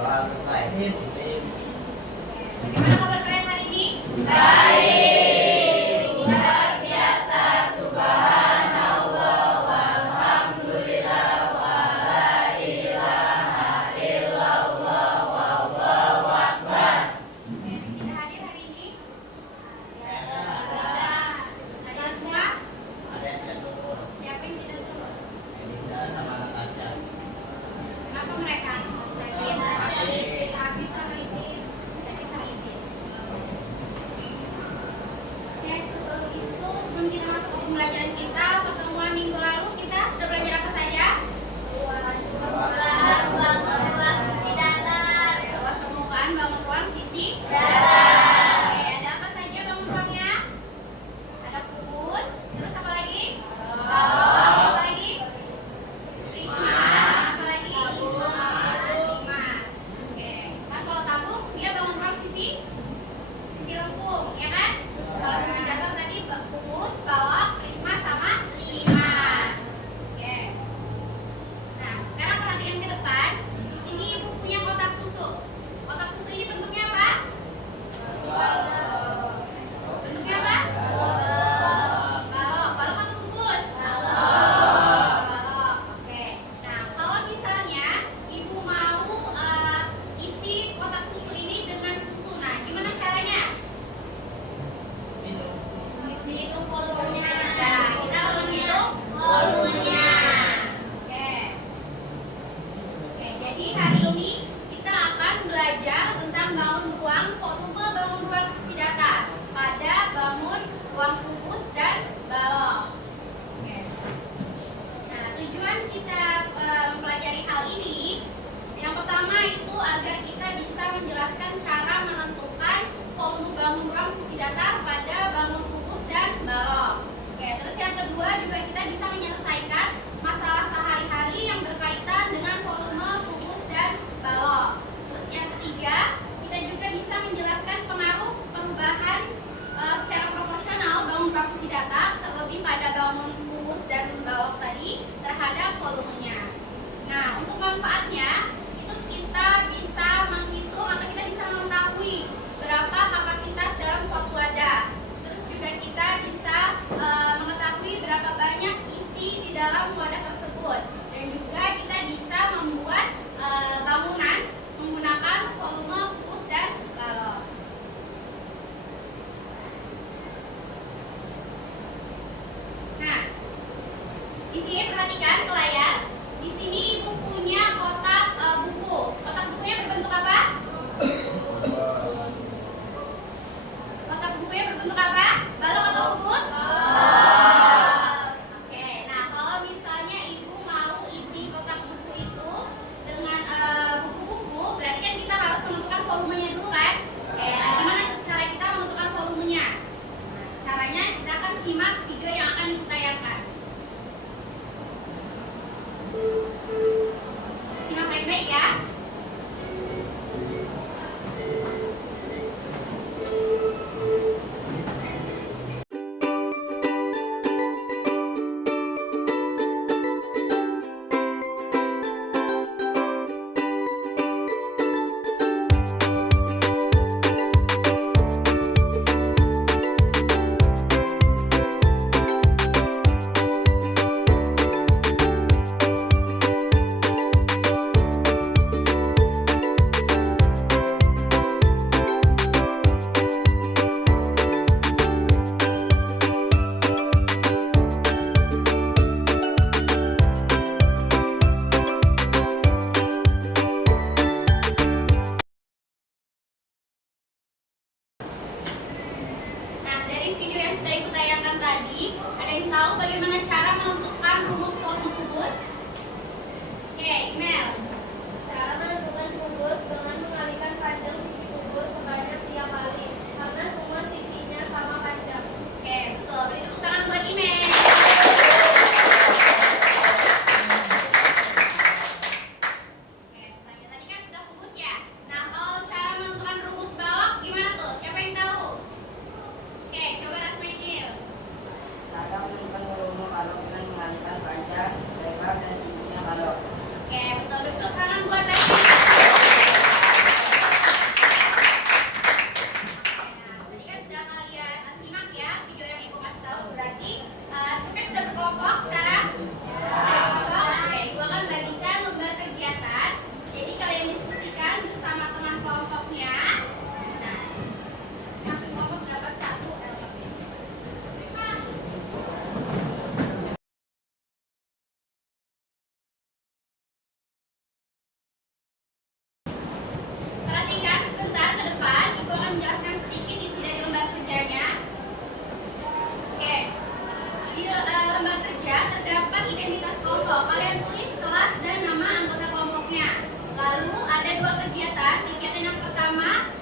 Doa selesai. Bagaimana kabar kalian hari ini? Baik. Luar biasa. Subhanallah walhamdulillah wala ilaha illallah wallahu akbar. Kita hadir hari ini? Ada semua? Ada yang tidak turun. Siapa yang tidak turun? Linda sama Natasha. Kenapa mereka? Sakit sama izin. Oke, sebelum kita masuk ke pembelajaran kita, pertemuan minggu lalu kita sudah belajar apa saja? Luas permukaan, bangun ruang sisi datar. Oke, ada apa saja bangun ruangnya? Ada kubus, terus apa lagi? Balok, apa lagi? Prisma, apa lagi? Mas. Oke, kan kalau tabung dia bangun ruang sisi lengkung, ya kan? Kalau sisi datar tadi kubus, balok, prisma sama limas. Oke. Nah, sekarang perhatikan ke depan. Di sini ibu punya kotak susu. Kotak susu ini bentuknya apa? Bentuknya apa? Balok. Balok atau kubus? Balok. Oke. Nah, kalau misalnya ibu mau isi kotak susu ini dengan susu, nah gimana caranya? Menghitung volumenya. Nah, kita akan menghitung volumenya. Oke. Oke, jadi hari ini kita akan belajar tentang bangun ruang, volume bangun ruang sisi datar pada bangun ruang kubus dan balok. Oke. Nah, tujuan kita mempelajari hal ini yang pertama itu agar kita bisa menjelaskan cara menentukan volume bangun ruang sisi datar pada bangun kubus dan balok. Oke, terus yang kedua juga kita bisa menyelesaikan masalah sehari-hari yang berkaitan dengan volume kubus dan balok. Terus yang ketiga, kita juga bisa menjelaskan pengaruh perubahan secara proporsional bangun ruang sisi datar terlebih pada bangun kubus dan balok tadi terhadap volumenya. Nah, untuk manfaatnya itu kita bisa menghitung atau kita bisa mengetahui berapa kapasitas dalam suatu wadah. Terus juga kita bisa mengetahui berapa banyak isi di dalam wadah tersebut. Dan juga kita bisa membuat bangunan menggunakan volume kubus dan balok. Nah, di sini perhatikan ke layar. Di sini ibu punya kotak buku. Kotak bukunya berbentuk apa? Kotak bukunya berbentuk apa? Balok atau kubus? Oke, nah kalau misalnya ibu mau isi kotak buku itu dengan buku-buku, berarti kan kita harus menentukan volumenya dulu kan? Oke, nah gimana cara kita menentukan volumenya? Caranya kita akan simak video yang akan ibu tayangkan. Simak lembar kerja terdapat identitas kelompok. Kalian tulis kelas dan nama anggota kelompoknya. Lalu ada dua kegiatan. Kegiatan yang pertama